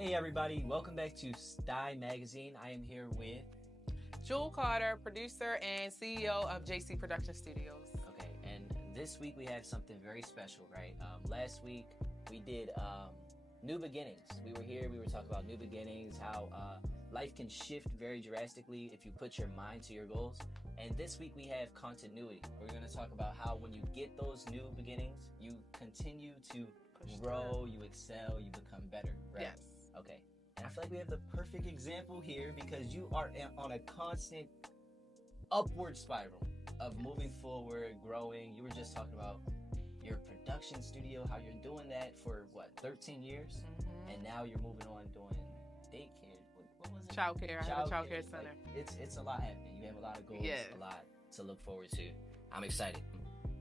Hey everybody, welcome back to Sty Magazine. I am here with Jewelle Carter, producer and CEO of JC Production Studios. Okay, and this week we have something very special, right? Last week we did new beginnings. We were here, we were talking about new beginnings, how life can shift very drastically if you put your mind to your goals. And this week we have continuity. We're going to talk about how when you get those new beginnings, you continue to grow, you excel, you become better, right? Yes. Okay. And I feel like we have the perfect example here because you are on a constant upward spiral of moving forward, growing. You were just talking about your production studio, how you're doing that for 13 years? Mm-hmm. And now you're moving on doing daycare. What was it? Childcare. I have a childcare center. It's a lot happening. You have a lot of goals, yes. A lot to look forward to. I'm excited.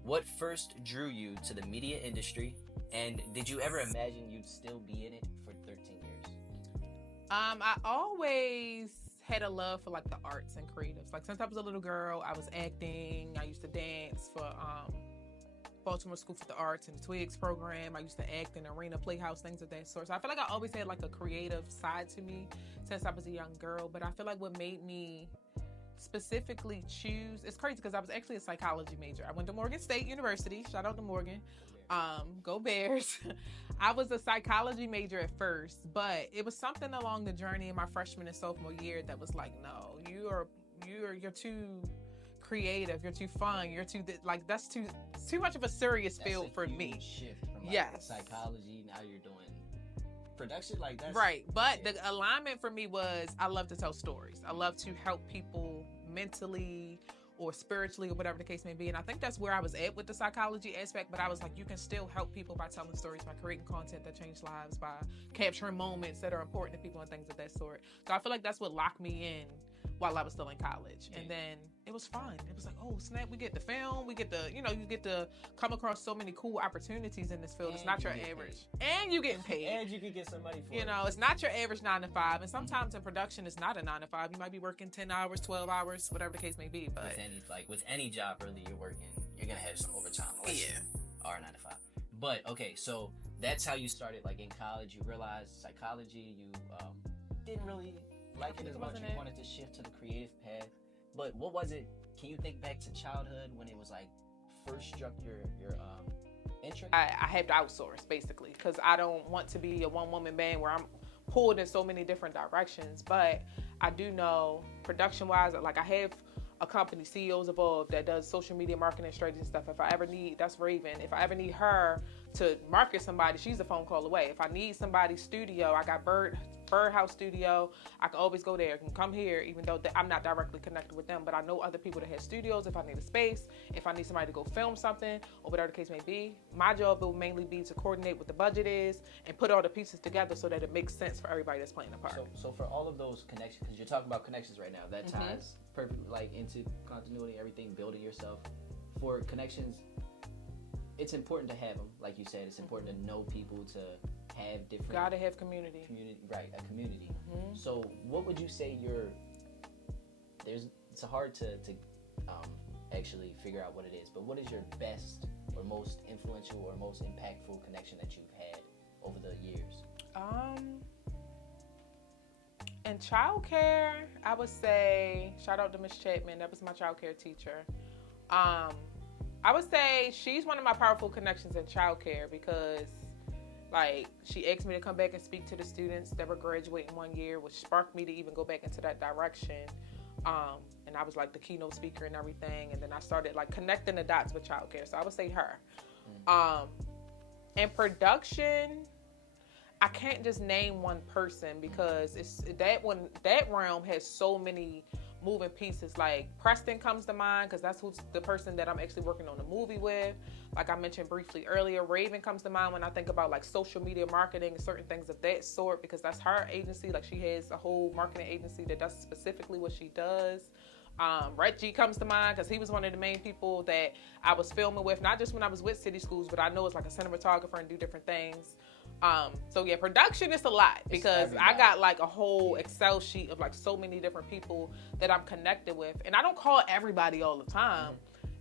What first drew you to the media industry? And did you ever imagine you'd still be in it for 13 years? I always had a love for like the arts and creatives. Like since I was a little girl, I was acting. I used to dance for Baltimore School for the Arts and the Twigs program. I used to act in arena, playhouse, things of that sort. So I feel like I always had like a creative side to me since I was a young girl. But I feel like what made me specifically choose, it's crazy because I was actually a psychology major. I went to Morgan State University. Shout out to Morgan. Go Bears. I was a psychology major at first, but it was something along the journey in my freshman and sophomore year that was like, no, you're too creative, you're too fun, you're too that's too much of a serious field for me. Shift from psychology, now you're doing production, like that's right. But the alignment for me was I love to tell stories. I love to help people mentally or spiritually or whatever the case may be. And I think that's where I was at with the psychology aspect, but I was like, you can still help people by telling stories, by creating content that change lives, by capturing moments that are important to people and things of that sort. So I feel like that's what locked me in while I was still in college. And then it was fun. It was like, oh snap, we get to film, we get to, you get to come across so many cool opportunities in this field. It's not your average. And you getting paid. And you can get some money for it. It's not your average 9 to 5. And sometimes in production, it's not a 9 to 5. You might be working 10 hours, 12 hours, whatever the case may be. But with any job really you're working, you're going to have some overtime. Unless you are 9 to 5. But okay, so that's how you started, like in college. You realized psychology, you didn't really like it as much. You wanted to shift to the creative path. But what was it? Can you think back to childhood when it was like first struck your interest? I have to outsource basically because I don't want to be a one-woman band where I'm pulled in so many different directions. But I do know production-wise, like I have a company, CEOs Evolve, that does social media marketing strategy and stuff. If I ever need, that's Raven. If I ever need her to market somebody, she's a phone call away. If I need somebody's studio, I got Birdhouse Studio. I can always go there. I can come here, even though I'm not directly connected with them, but I know other people that have studios. If I need a space, if I need somebody to go film something, or whatever the case may be, my job will mainly be to coordinate what the budget is and put all the pieces together so that it makes sense for everybody that's playing a part. So for all of those connections, because you're talking about connections right now, that ties perfectly like into continuity, everything, building yourself. For connections, it's important to have them. Like you said, it's important to know people, to have different... Gotta have community. Right, a community. So what would you say it's hard to actually figure out what it is, but what is your best or most influential or most impactful connection that you've had over the years? In childcare, I would say, shout out to Miss Chapman, that was my childcare teacher. I would say she's one of my powerful connections in childcare because she asked me to come back and speak to the students that were graduating one year, which sparked me to even go back into that direction. And I was like the keynote speaker and everything. And then I started connecting the dots with childcare. So I would say her. In production, I can't just name one person because that realm has so many moving pieces. Like Preston comes to mind because that's who's the person that I'm actually working on the movie with. Like I mentioned briefly earlier, Raven comes to mind when I think about social media marketing and certain things of that sort because that's her agency. Like she has a whole marketing agency that does specifically what she does. Reggie comes to mind because he was one of the main people that I was filming with, not just when I was with City Schools, but I know it's like a cinematographer and do different things. So yeah, production is a lot because I got a whole Excel sheet of so many different people that I'm connected with. And I don't call everybody all the time.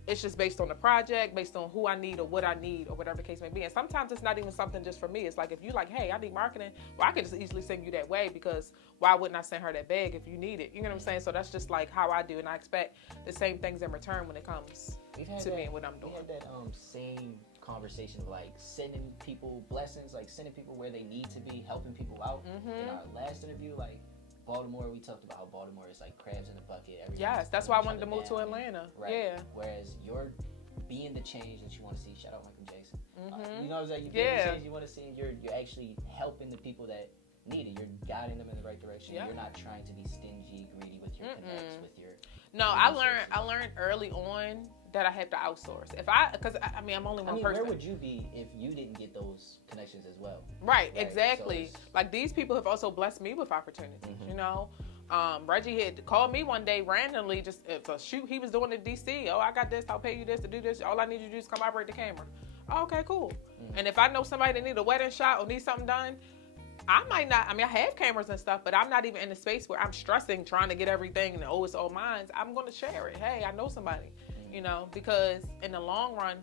it's just based on the project, based on who I need or what I need or whatever the case may be. And sometimes it's not even something just for me. It's like if you like, hey, I need marketing, well, I could just easily send you that way, because why wouldn't I send her that bag if you need it? You know what I'm saying? So that's just like how I do, and I expect the same things in return when it comes to me and what I'm doing. We had that same conversation of like sending people blessings, like sending people where they need to be, helping people out. In our last interview, like Baltimore, we talked about how Baltimore is like crabs in a bucket. Yes, that's why I wanted to move to Atlanta. Right. Yeah. Whereas you're being the change that you want to see. Shout out Michael Jackson. You know what I'm saying? You're the change you want to see. You're actually helping the people that need it. You're guiding them in the right direction. You're not trying to be stingy, greedy with your connects, with your. No, I learned early on that I have to outsource. Because I'm only one person. Where would you be if you didn't get those connections as well? Right, exactly. So like these people have also blessed me with opportunities. You know, Reggie had called me one day randomly, just it's a shoot he was doing in DC. Oh, I got this. I'll pay you this to do this. All I need you to do is come operate the camera. Oh, okay, cool. And if I know somebody that need a wedding shot or need something done, I might not. I have cameras and stuff, but I'm not even in the space where I'm stressing trying to get everything and it's all mine. I'm going to share it. Hey, I know somebody. You know, because in the long run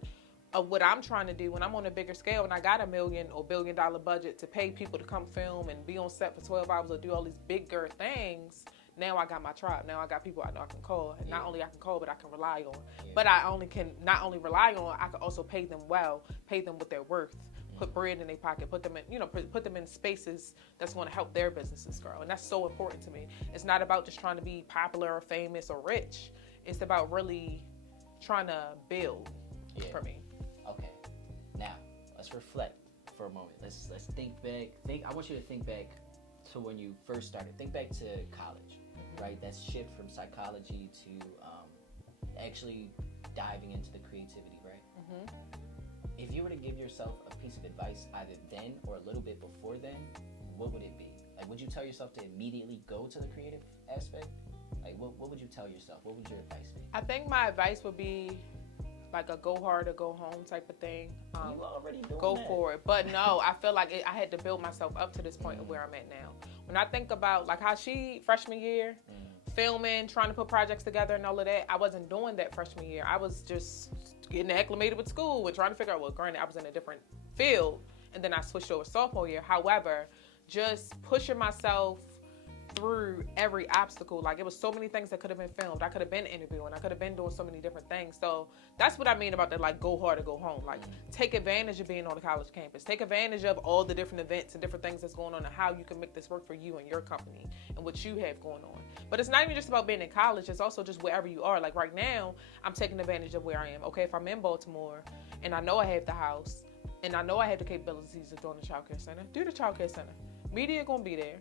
of what I'm trying to do, when I'm on a bigger scale and I got $1 million or $1 billion budget to pay people to come film and be on set for 12 hours or do all these bigger things, now I got my tribe. Now I got people I know I can call. And not only I can call, but I can rely on. But I can not only rely on, I can also pay them well, pay them what they're worth, put bread in their pocket, put them in, put them in spaces that's going to help their businesses grow. And that's so important to me. It's not about just trying to be popular or famous or rich. It's about really trying to build for me. Okay. Now, let's reflect for a moment. Let's think back. I want you to think back to when you first started. Think back to college, right? That shift from psychology to actually diving into the creativity, right? If you were to give yourself a piece of advice either then or a little bit before then, what would it be? Like, would you tell yourself to immediately go to the creative aspect? Like, what would you tell yourself? What would your advice be? I think my advice would be like a go hard or go home type of thing. You already doing go that. for it. But no, I feel like I had to build myself up to this point of where I'm at now. When I think about like how she freshman year, filming, trying to put projects together and all of that, I wasn't doing that freshman year. I was just getting acclimated with school and trying to figure out, well, granted, I was in a different field, and then I switched over sophomore year. However, just pushing myself through every obstacle. Like, it was so many things that could have been filmed. I could have been interviewing. I could have been doing so many different things. So that's what I mean about that, like, go hard or go home. Like, take advantage of being on the college campus. Take advantage of all the different events and different things that's going on and how you can make this work for you and your company and what you have going on. But it's not even just about being in college. It's also just wherever you are. Like, right now, I'm taking advantage of where I am. Okay, if I'm in Baltimore and I know I have the house and I know I have the capabilities of doing the child care center, do the child care center. Media gonna be there.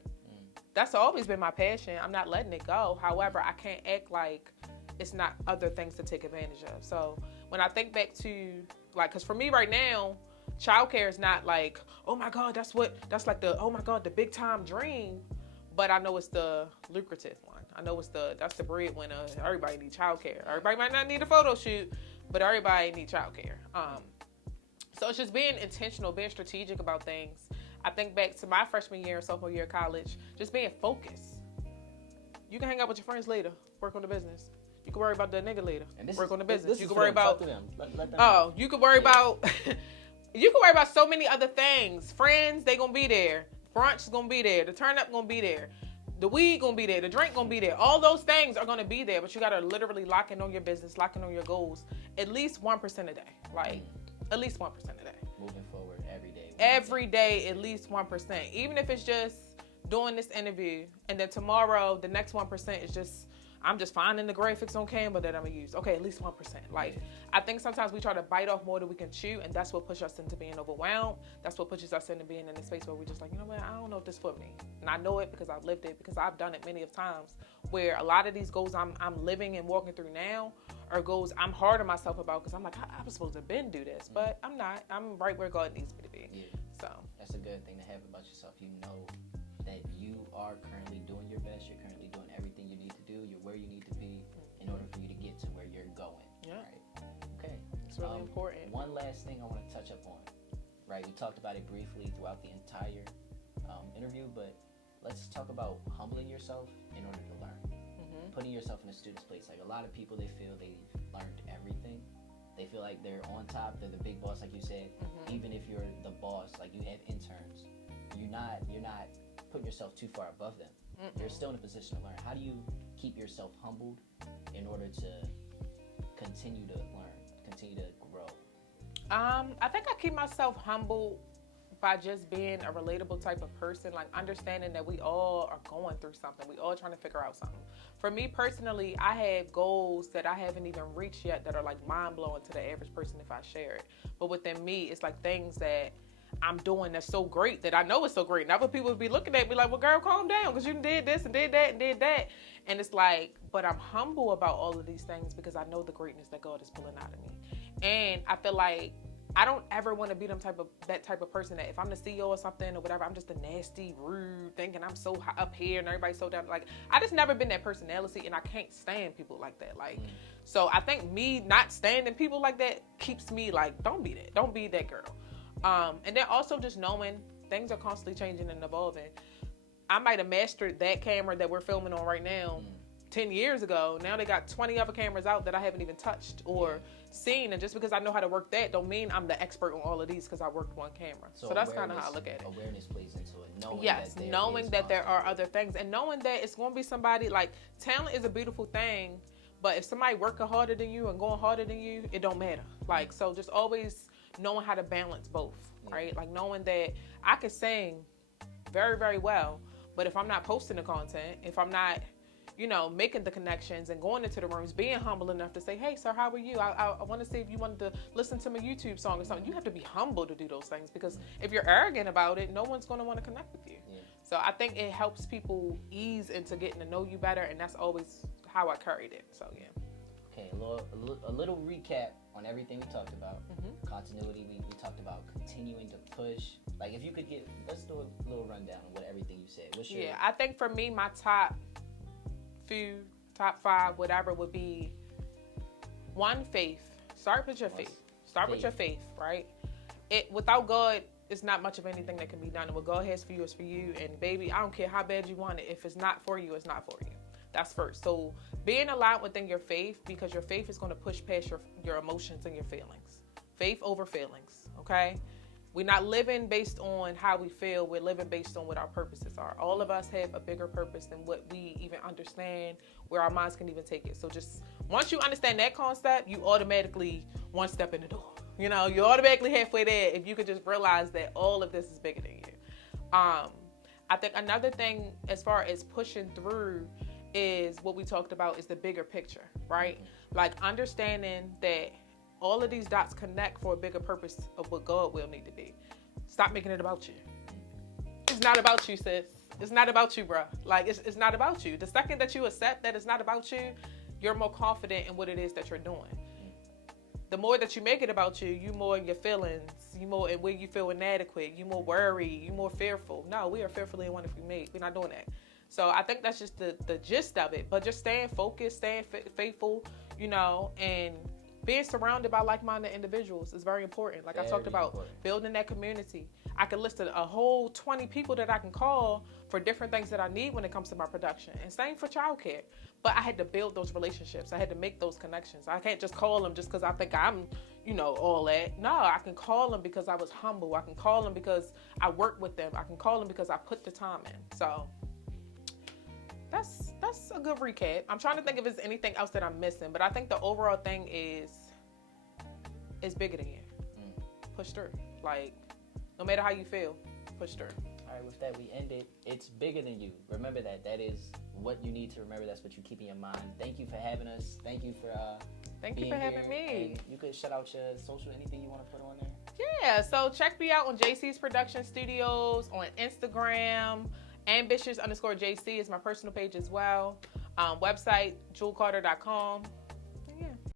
That's always been my passion. I'm not letting it go. However, I can't act like it's not other things to take advantage of. So when I think back to, like, because for me right now, childcare is not like, oh my God, that's like the, oh my God, the big time dream. But I know it's the lucrative one. I know that's the breadwinner. Everybody needs childcare. Everybody might not need a photo shoot, but everybody needs childcare. So it's just being intentional, being strategic about things. I think back to my freshman year, sophomore year of college, just being focused. You can hang out with your friends later, work on the business. You can worry about that nigga later, work on the business. You can worry about, you can worry about, you can worry about so many other things. Friends, they gonna be there. Brunch is gonna be there. The turn up gonna be there. The weed gonna be there. The drink gonna be there. All those things are gonna be there, but you gotta literally lock in on your business, lock in on your goals, at least 1% a day. Like, at least 1% a day. Moving forward every day. Every day, at least 1%. Even if it's just doing this interview, and then tomorrow, the next 1% is just, I'm just finding the graphics on Canva that I'm gonna use. Okay, at least 1%. Like, I think sometimes we try to bite off more than we can chew, and that's what pushes us into being overwhelmed. That's what pushes us into being in a space where we're just like, you know what, I don't know if this is for me. And I know it because I've lived it, because I've done it many of times, where a lot of these goals I'm living and walking through now are goals I'm hard on myself about, because I'm like, I was supposed to have been do this, but I'm not. I'm right where God needs me to be. Yeah. So that's a good thing to have about yourself. You know that you are currently doing your best. You're currently doing everything you need to do. You're where you need to be in order for you to get to where you're going. Yeah. Right? Okay. It's really important. One last thing I want to touch up on. Right. We talked about it briefly throughout the entire interview, but let's talk about humbling yourself in order to learn. putting yourself in a student's place. Like a lot of people, they feel they've learned everything. They feel like they're on top, they're the big boss, like you said. Even if you're the boss, like you have interns, you're not putting yourself too far above them. You're still in a position to learn. How do you keep yourself humbled in order to continue to learn, continue to grow? I think I keep myself humble by just being a relatable type of person, like understanding that we all are going through something. We all trying to figure out something. For me personally, I have goals that I haven't even reached yet that are like mind-blowing to the average person if I share it. But within me, it's like things that I'm doing that's so great that I know it's so great. Now, but people would be looking at me like, well, girl, calm down because you did this and did that and did that. And it's like, but I'm humble about all of these things because I know the greatness that God is pulling out of me. And I feel like I don't ever want to be that type of person that if I'm the CEO or something or whatever, I'm just a nasty, rude, thinking I'm so high up here and everybody's so down. Like, I just never been that personality, and I can't stand people like that. Like, so I think me not standing people like that keeps me like, don't be that. Don't be that girl. And then also just knowing things are constantly changing and evolving. I might have mastered that camera that we're filming on right now 10 years ago. Now they got 20 other cameras out that I haven't even touched or seen. And just because I know how to work that don't mean I'm the expert on all of these because I worked one camera. So that's kind of how I look at it. Awareness plays into it. Knowing that there are other things and knowing that it's going to be somebody like talent is a beautiful thing. But if somebody working harder than you and going harder than you, it don't matter. Like, so just always knowing how to balance both, right? Like knowing that I can sing very, very well, but if I'm not posting the content, if I'm not, making the connections and going into the rooms, being humble enough to say, hey, sir, how are you? I want to see if you wanted to listen to my YouTube song or something. You have to be humble to do those things because if you're arrogant about it, no one's going to want to connect with you. Yeah. So I think it helps people ease into getting to know you better, and that's always how I carried it. So, yeah. Okay, a little recap on everything we talked about. Continuity, we talked about continuing to push. Like, if you could let's do a little rundown on what everything you said. I think for me, my top 5, whatever, would be one, faith. Start with your faith. Start with your faith, right? Without God, it's not much of anything that can be done. And what God has for you is for you. And baby, I don't care how bad you want it. If it's not for you, it's not for you. That's first. So being aligned within your faith, because your faith is going to push past your emotions and your feelings. Faith over feelings, okay? We're not living based on how we feel. We're living based on what our purposes are. All of us have a bigger purpose than what we even understand, where our minds can even take it. So just once you understand that concept, you automatically one step in the door. You're automatically halfway there if you could just realize that all of this is bigger than you. I think another thing as far as pushing through is what we talked about is the bigger picture, right? Like understanding that all of these dots connect for a bigger purpose of what God will need to be. Stop making it about you. It's not about you, sis. It's not about you, bro. Like, it's not about you. The second that you accept that it's not about you, you're more confident in what it is that you're doing. The more that you make it about you, you more in your feelings, you more in where you feel inadequate, you more worried, you more fearful. No, we are fearfully and wonderfully made. We're not doing that. So I think that's just the gist of it. But just staying focused, staying faithful, and being surrounded by like-minded individuals is very important. Like I talked about, building that community. I could list a whole 20 people that I can call for different things that I need when it comes to my production. And same for childcare. But I had to build those relationships. I had to make those connections. I can't just call them just because I think I'm, all that. No, I can call them because I was humble. I can call them because I worked with them. I can call them because I put the time in. So that's a good recap. I'm trying to think if there's anything else that I'm missing, but I think the overall thing is bigger than you. Push through. Like, no matter how you feel, push through. All right, with that, we end it. It's bigger than you. Remember that. That is what you need to remember. That's what you keep in your mind. Thank you for having us. Thank you for having me. And you could shout out your social, anything you want to put on there. Yeah, so check me out on JC's Production Studios on Instagram. Ambitious_JC is my personal page as well. Website, jewellecarter.com.